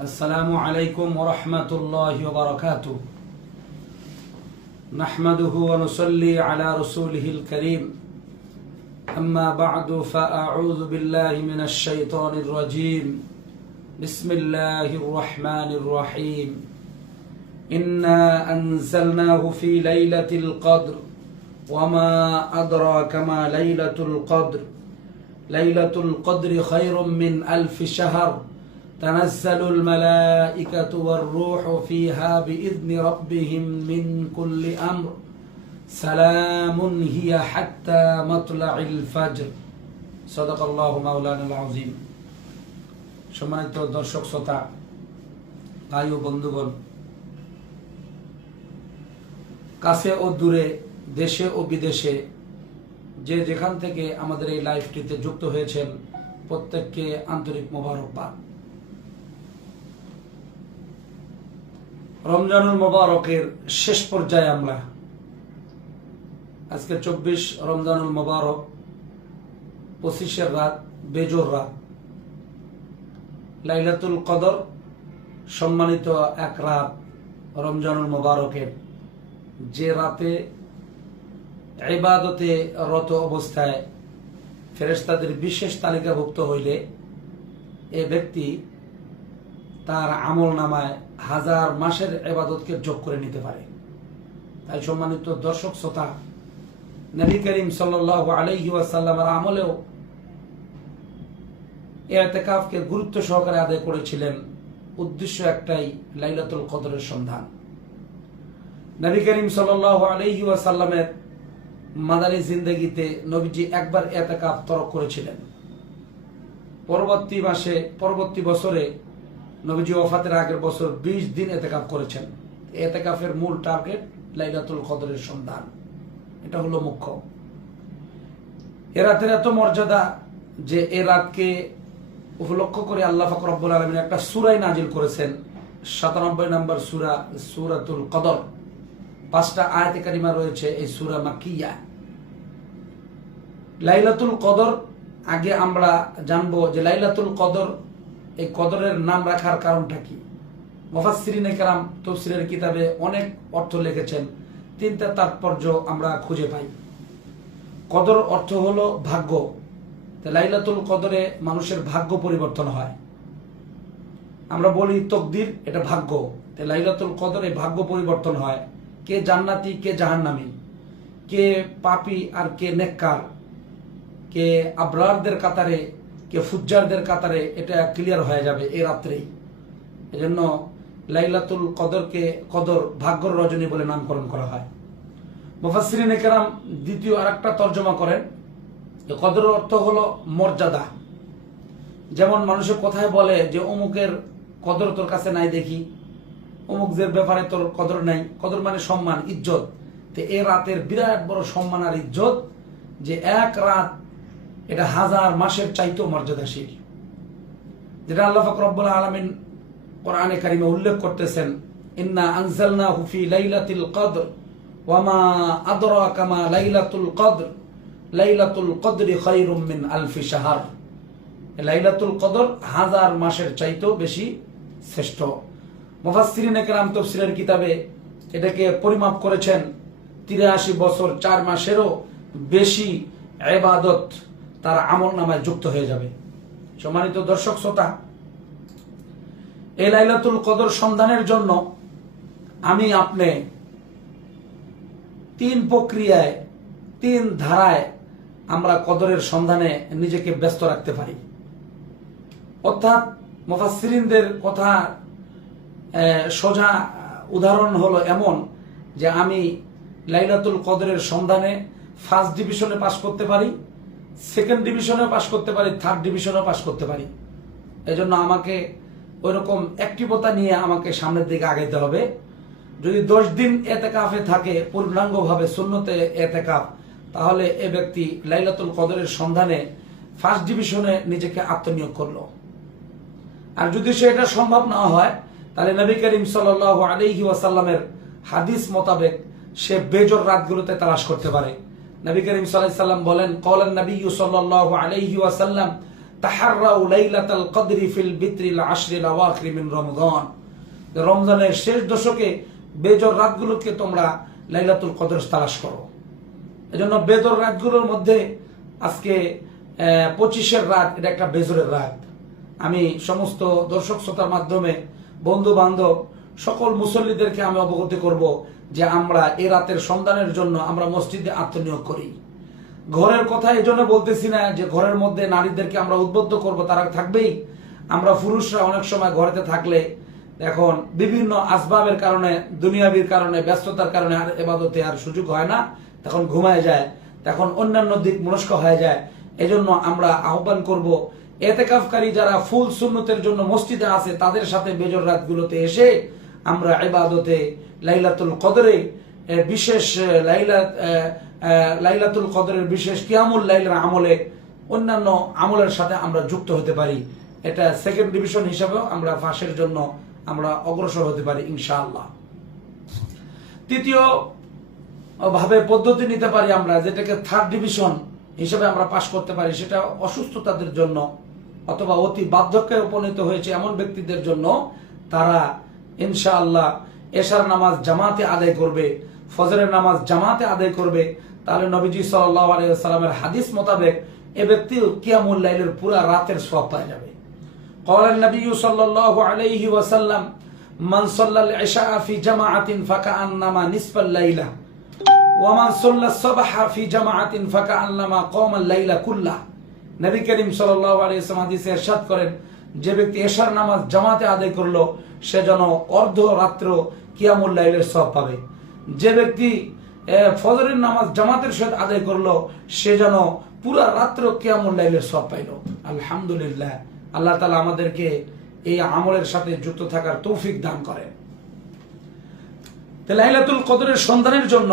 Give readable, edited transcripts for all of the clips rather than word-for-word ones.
السلام عليكم ورحمة الله وبركاته. نحمده ونصلي على رسوله الكريم. أما بعد فأعوذ بالله من الشيطان الرجيم. بسم الله الرحمن الرحيم. إنا أنزلناه في ليلة القدر وما أدراك ما ليلة القدر. ليلة القدر خير من 1000 شهر. تنزل الملائكة والروح فيها بإذن ربهم من كل أمر. سلام هي حتى مطلع الفجر. صدق الله مولانا العظيم. সম্মানিত দর্শক শ্রোতা, ভাই ও বন্ধুগণ, কাছে ও দূরে, দেশে ও বিদেশে যে যেখান থেকে আমাদের এই লাইভটিতে যুক্ত হয়েছেন, প্রত্যেককে আন্তরিক মোবারকবাদ। রমজানুল মোবারকের শেষ পর্যায়ে আমরা আজকে 24 রমজানুল মোবারক, 25 রাত, বেজোর রাত, লাইলাতুল কদর, সম্মানিত এক রাত রমজানুল মোবারকের, যে রাতে ইবাদতে রত অবস্থায় ফেরেশতাদের বিশেষ তালিকাভুক্ত হইলে এ ব্যক্তি তার আমল নামায় 1000 মাসের ইবাদতকে যোগ করে নিতে পারে। তাই সম্মানিত দর্শক শ্রোতা, নবী করিম সাল্লাল্লাহু আলাইহি ওয়াসাল্লামের আমলেও ইতিকাফকে গুরুত্ব সহকারে আদায় করেছিলেন। উদ্দেশ্য একটাই, লাইলাতুল কদরের সন্ধান। নবী করিম সাল্লাল্লাহু আলাইহি ওয়াসাল্লামের মাদানী জিন্দেগিতে নবীজি একবার ইতিকাফ তরক করেছিলেন। পরবর্তী বছরে নবীজি ওয়াফাতের আগের বছর 20 দিন ইতিকাফ করেছেন। ইতিকাফের মূল টার্গেট লাইলাতুল কদরের সন্ধান, এটা হলো মুখ্য। এ রাতের এত মর্যাদা যে এ রাতকে উপলক্ষ করে আল্লাহ পাক রব্বুল আলামিন একটা সূরা নাজিল করেছেন। 97 নম্বর সূরা, সূরাতুল কদর। 5টা আয়াতে কারিমা রয়েছে এই সূরা মাক্কিয়া। লাইলাতুল কদর, আগে আমরা জানবো যে লাইলাতুল কদর, এই কদরের নাম রাখার কারণটা কি। মুফাসসিরিনে কেরাম তাফসীরের কিতাবে অনেক অর্থ লিখেছেন। 3টা তাৎপর্য আমরা খুঁজে পাই। কদর অর্থ হলো ভাগ্য। লাইলাতুল কদরে মানুষের ভাগ্য পরিবর্তন হয়। আমরা বলি তকদির, এটা ভাগ্য। লাইলাতুল কদরে ভাগ্য পরিবর্তন হয়। কে জান্নাতি, কে জাহান্নামী, কে পাপী আর কে নেককার, কে আবরারদের কাতারে, কে ফুজ্জারদের কাতারে, এটা ক্লিয়ার হয়ে যাবে এই রাত্রেই। এজন্য লাইলাতুল কদরকে কদর, ভাগ্যর রজনী বলে নামকরণ করা হয়। মুফাসসিরিনে কেরাম দ্বিতীয় আরেকটা তর্জমা করেন, কদর অর্থ হলো মর্যাদা। যেমন মানুষের কথায় বলে যে অমুকের কদর তোর কাছে নাই দেখি, অমুকদের ব্যাপারে তোর কদর নাই। কদর মানে সম্মান, ইজ্জত। তো এ রাতের বিরাট বড় সম্মান আর ইজ্জত, যে এক রাত এটা 1000 মাসের চাইতেও মর্যাদাশীল। যেটা আল্লাহ পাক রব্বুল আলামিন কোরআনে কারিমে উল্লেখ করতেছেন, ইন্না আনজালনাহু ফি লাইলাতিল কদর ওয়া মা আদরাকা মা লাইলাতুল কদর। লাইলাতুল কদরি খায়রুম মিন 1000 শাহর। লাইলাতুল কদর 1000 মাসের চাইতেও বেশি শ্রেষ্ঠ। মুফাসসিরিনে কেরাম তাফসীরের কিতাবে এটাকে পরিমাপ করেছেন 83 বছর 4 মাসেরও বেশি ইবাদত তার আমল নামায় যুক্ত হয়ে যাবে। সম্মানিত দর্শক শ্রোতা, এই লাইলাতুল কদর সন্ধানের জন্য আমি আপনি 3 প্রক্রিয়ায়, 3 ধারায় আমরা কদরের সন্ধানে নিজেকে ব্যস্ত রাখতে পারি। অর্থাৎ মুফাসসিরিনদের কথা সোজা উদাহরণ হলো এমন যে আমি লাইলাতুল কদরের সন্ধানে 1st ডিভিশনে পাস করতে পারি, 2nd ডিভিশনে পাস করতে পারি, 3rd ডিভিশনে পাস করতে পারি। এজন্য আমাকে ওইরকম অ্যাক্টিভতা নিয়ে আমাকে সামনের দিকে আগাইতে হবে। যদি 10 দিন ইতিকাফে থাকে, পূর্ণাঙ্গভাবে সুন্নতে ইতিকাফ, তাহলে এ ব্যক্তি লাইলাতুল কদরের সন্ধানে 1st ডিভিশনে নিজেকে আত্মনিয়োগ করলো। আর যদি সেটা সম্ভব না হয়, তাহলে নবী করিম সাল্লাল্লাহু আলাইহি ওয়াসাল্লামের হাদিস মোতাবেক সে বেজোর রাতগুলোতে তালাশ করতে পারে। নবী করিম সাল্লাল্লাহু আলাইহি ওয়াসাল্লাম বলেন, ক্বালান নবী সাল্লাল্লাহু আলাইহি ওয়াসাল্লাম তাহাররাউ লাইলাতাল কদরি ফিল বিত্রিল আশরিল আওয়াখির মিন রমজান, রমজানের শেষ দশকে বেজর রাতগুলোকে তোমরা লাইলাতুল কদর তালাশ করো। এজন্য বেজর রাতগুলোর মধ্যে আজকে 25-এর রাত, এটা একটা বেজরের রাত। আমি সমস্ত দর্শক শ্রোতার মাধ্যমে বন্ধু বান্ধব সকল মুসল্লিদেরকে আমি অবগত করব যে আমরা এই রাতের সন্ধানের জন্য আমরা মসজিদে আত্মনিয়োগ করি। ঘরের কথা এই জন্য বলতেছি না যে ঘরের মধ্যে নারীদেরকে আমরা উদ্বুদ্ধ করব, তারা থাকবেই। আমরা পুরুষরা অনেক সময় ঘরেতে থাকলে এখন বিভিন্ন আসবাবের কারণে, দুনিয়াবির কারণে, ব্যস্ততার কারণে আর ইবাদতে আর সুযোগ হয় না, তখন ঘুমায় যায়, তখন অন্যান্য দিক মনস্ক হয়ে যায়। এজন্য আমরা আহ্বান করব এতেকাফকারী যারা ফুল সুন্নতের জন্য মসজিদে আছে তাদের সাথে বেজর রাতগুলোতে এসে আমরা ইবাদতে লাইলাতুল কদরে বিশেষ লাইলাতুল কদরের বিশেষ কিয়ামুল লাইলের আমলে অন্যান্য আমলের সাথে আমরা যুক্ত হতে পারি। এটা সেকেন্ড ডিভিশন হিসাবেও আমরা ফাঁসের জন্য আমরা অগ্রসর হতে পারি ইনশাআল্লাহ। তৃতীয় ভাবে পদ্ধতি নিতে পারি আমরা, যেটাকে থার্ড ডিভিশন হিসেবে আমরা পাশ করতে পারি, সেটা অসুস্থতাদের জন্য অথবা অতি বার্ধক্যে উপনীত হয়েছে এমন ব্যক্তিদের জন্য। তারা ইনশাআল্লাহ এশার নামাজ জামাতে আদায় করবে, ফজরের নামাজ জামাতে আদায় করবে, তাহলে নবীজি সাল্লাল্লাহু আলাইহি ওয়াসাল্লামের হাদিস মোতাবেক এ ব্যক্তি কিয়ামুল লাইলের পুরো রাতের সওয়াব পেয়ে যাবে। قال النبي صلى الله عليه وسلم من صلى العشاء في جماعة فكأنما نصف الليلة ومن صلى الصبح في جماعة فكأنما قام الليل كله। নবী করিম সাল্লাল্লাহু আলাইহি ওয়াসাল্লাম হাদিসে ইরশাদ করেন, যে ব্যক্তি এশার নামাজ জামাতে আদায় করলো সে যেন অর্ধ রাত্র কিয়ামুল লাইলের সওয়াব পাবে। যে ব্যক্তি ফজরের নামাজ জামাতের সাথে আদায় করলো সে যেন পুরা রাত্র কিয়ামুল লাইলের সওয়াব পাইল। আলহামদুলিল্লাহ, আল্লাহ তাআলা আমাদেরকে এই আমলের সাথে যুক্ত থাকার তৌফিক দান করেন। লাইলাতুল কদরের সন্ধানের জন্য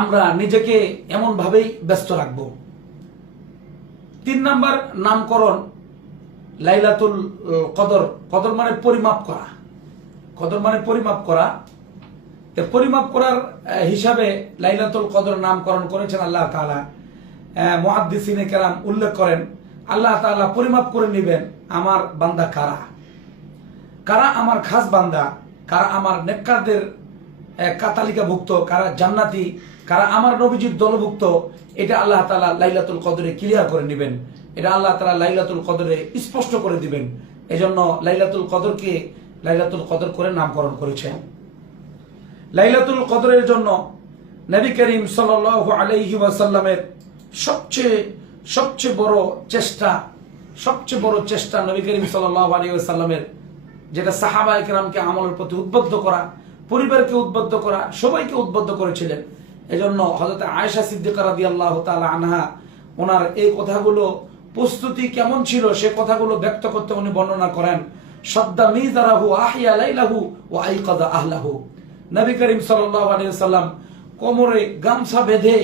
আমরা নিজেকে এমন ভাবেই ব্যস্ত রাখব। 3 নাম্বার নামকরণ লাইলাতুল কদর। কদর মানে পরিমাপ করা, কদর মানে পরিমাপ করা। পরিমাপ করার হিসাবে লাইলাতুল কদর নামকরণ করেছেন আল্লাহ তাআলা। মুহাদ্দিসিনে কেরাম উল্লেখ করেন আল্লাহ তাআলা পরিমাপ করে নেবেন আমার বান্দা কারা, কারা আমার খাস বান্দা, কারা আমার নেককারদের তালিকাভুক্ত, কারা জান্নাতি, কারা আমার নবীজির দলভুক্ত। এটা আল্লাহ তাআলা লাইলাতুল কদরে ক্লিয়ার করে নেবেন, এটা আল্লাহ তাআলা লাইলাতুল কদরে স্পষ্ট করে দিবেন। এজন্য লাইলাতুল কদরকে লাইলাতুল কদর করে নামকরণ করেছেন। লাইলাতুল কদরের জন্য নবী করিম সাল্লাল্লাহু আলাইহি ওয়াসাল্লামের সবচেয়ে বড় চেষ্টা নবী করিম সাল্লাল্লাহু আলাইহি ওয়াসাল্লামের, যেটা সাহাবায়ে কেরামকে আমলের প্রতি উদ্বুদ্ধ করা, পরিবারকে উদ্বুদ্ধ করা, সবাইকে উদ্বুদ্ধ করেছিলেন। এজন্য হযরত আয়েশা সিদ্দিকা রাদিয়াল্লাহু তাআলা আনহা ওনার এই কথাগুলো প্রস্তুতি কেমন ছিল সে কথাগুলো ব্যক্ত করতে উনি বর্ণনা করেন। সাদ্দা মিজারাহু আহিয়া লাইলাহু ওয়া আইকাযা আহলাহু। নবী করিম সাল্লাল্লাহু আলাইহি ওয়াসাল্লাম কোমরে গামছা বেঁধে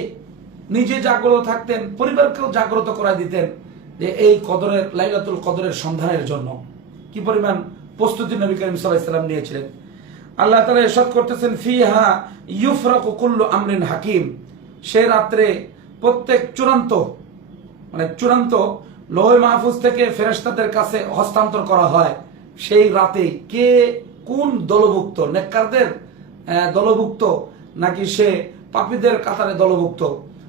নিজে জাগ্রত থাকতেন, পরিবারকেও জাগ্রত করায় দিতেন যে এই কদরের লাইলাতুল কদরের সন্ধানের জন্য কি পরিমাণ প্রস্তুতি নবী করিম সাল্লাল্লাহু আলাইহি ওয়াসাল্লাম নিয়েছিলেন। আল্লাহ তাআলা ইরশাদ করতেছেন ফিহা ইউফরাকু কুল্লু আমরিন হাকিম। সেই রাত্রে প্রত্যেক চূড়ান্ত লৌহে মাহফুজ থেকে ফেরেশতাদের কাছে হস্তান্তর করা হয়। সেই রাতে কে কোন দলভুক্ত, নেককারদের দলভুক্ত নাকি সে পাপীদের কাতারে দলভুক্ত,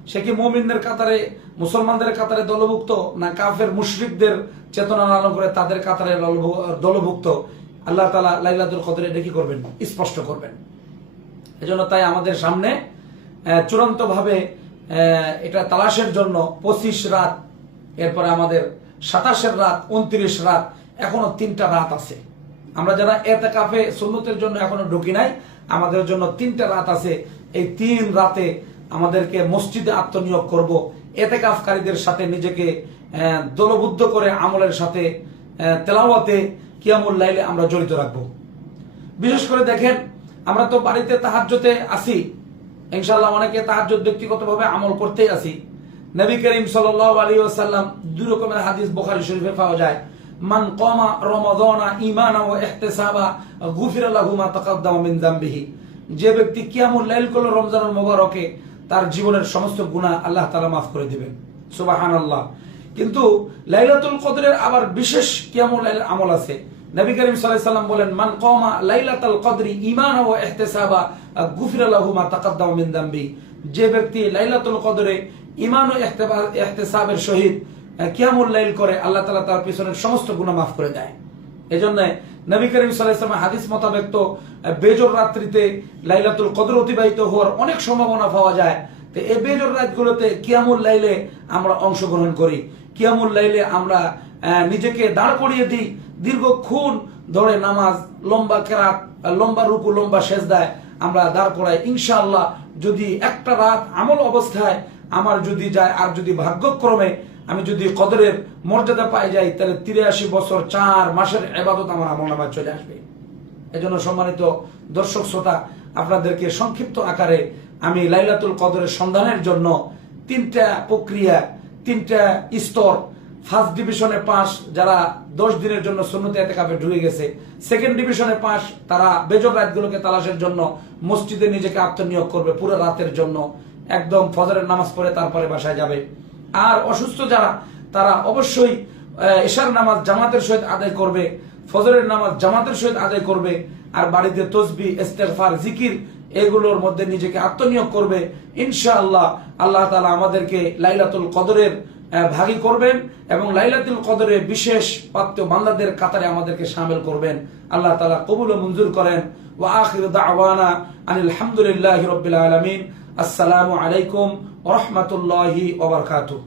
সে কি মুমিনদের কাতারে, মুসলমানদের কাতারে দলভুক্ত না কাফের মুশরিকদের চেতনা লালন করে তাদের কাতারে দলভুক্ত, আল্লাহ তাআলা লাইলাতুল কদরে এটা কি করবেন, স্পষ্ট করবেন। এজন্য তাই আমাদের সামনে চূড়ান্ত ভাবে এটা তালাশের জন্য 25 রাত, এরপরে আমাদের 27 রাত, 29 রাত, এখনো 3টা রাত আছে। আমরা যারা ইতিকাফে সুন্নতের জন্য এখনো ঢুকি নাই, আমাদের জন্য 3টা রাত আছে। এই 3 রাতে আমাদেরকে মসজিদে আত্মনিয়োগ করব, ইতিকাফকারীদের সাথে নিজেকে দলবদ্ধ করে আমলের সাথে তেলাওয়াতে কিয়ামুল লাইলে আমরা জড়িত রাখবো। বিশেষ করে দেখেন আমরা তো বাড়িতে তাহাজ্জুদে আসি, ইনশাআল্লাহ অনেকে তাহাজ্জুদ ব্যক্তিগতভাবে আমল করতেই আসি। নবী করিম সাল্লাল্লাহু আলাইহি ওয়াসাল্লাম 2 রকমের হাদিস বুখারী শরীফে পাওয়া যায়। মান কামা রমাদানা ঈমানান ওয়া ইহতিসাবা গুফিরা লাহু মা তাকাদ্দামা মিন যামবিহি। যে ব্যক্তি কিয়ামুল লাইল করলো রমজানুল মুবারকে, তার জীবনের সমস্ত গুনাহ আল্লাহ তাআলা মাফ করে দিবেন। সুবহানাল্লাহ। কিন্তু লাইলাতুল কদরের আবার বিশেষ কিয়ামুল লাইলের আমল আছে। নবী করিম সাল্লাল্লাহু আলাইহি ওয়াসাল্লাম বলেন, মান কামা লাইলাতুল কদরি ঈমানান ওয়া ইহতিসাবা গুফিরা লাহু মা তাকাদ্দামা মিন যামবি। যে ব্যক্তি লাইলাতুল কদরে ঈমান ও ইহতিসাবের সহিত কিয়ামুল লাইল করে, আল্লাহ তাআলা তার পিছনের সমস্ত গুনাহ মাফ করে দেয়। এজন্য নবী করিম সাল্লাল্লাহু আলাইহি ওয়াসাল্লাম হাদিস মোতাবেক তো বেজর রাত্রিতে লাইলাতুল কদর অতিবাহিত হওয়ার অনেক সম্ভাবনা পাওয়া যায়। তো এই বেজর রাতগুলোতে কিয়ামুল লাইলে আমরা অংশগ্রহণ করি। কিয়ামুল লাইলে আমরা নিজেকে দাঁড় করিয়ে দিই, দীর্ঘক্ষণ ধরে নামাজ, লম্বা কেরাত, লম্বা রুকু, লম্বা সেজদায় আমরা দাঁড় করাই। ইনশাআল্লাহ যদি একটা রাত আমল অবস্থায় আমার যদি যায়, আর যদি ভাগ্যক্রমে আমি যদি কদরের মর্যাদা পাই যাই, তাহলে 83 বছর 4 মাসের ইবাদত আমার আমলনামায় চলে আসবে। এজন্য সম্মানিত দর্শক শ্রোতা, আপনাদেরকে সংক্ষিপ্ত আকারে আমি লাইলাতুল কদরের সন্ধানের জন্য 3টা প্রক্রিয়া, 3টা স্তর। ফার্স্ট ডিভিশনে পাস যারা 10 দিনের জন্য সুন্নতে ইতিকাফে ঢুকে গেছে, সেকেন্ড ডিভিশনে পাস তারা বেজর রাতগুলোকে তালাশের জন্য মসজিদে নিজেকে আত্মনিয়োগ করবে পুরো রাতের জন্য, একদম ফজরের নামাজ পড়ে তারপরে বাসায় যাবে। আর অসুস্থ যারা, তারা অবশ্যই এশার নামাজ জামাতের সহিত আদায় করবে, ফজরের নামাজ জামাতের সহিত আদায় করবে, আর বাড়িতে তসবিহ, ইস্তেগফার, জিকির এগুলোর মধ্যে নিজেকে আত্মনিয়োগ করবে। ইনশাআল্লাহ আল্লাহ তাআলা আমাদেরকে লাইলাতুল কদরের ভাগী করবেন এবং লাইলাতুল কদরে বিশেষ পাত্র বান্দাদের কাতারে আমাদেরকে শামিল করবেন। আল্লাহ তাআলা কবুল ও মঞ্জুর করেন। ওয়া আখিরু দাওয়ানা আনিল হামদুলিল্লাহি রাব্বিল আলামিন। আসসালামু আলাইকুম ওয়া রাহমাতুল্লাহি ওয়া বারাকাতুহু।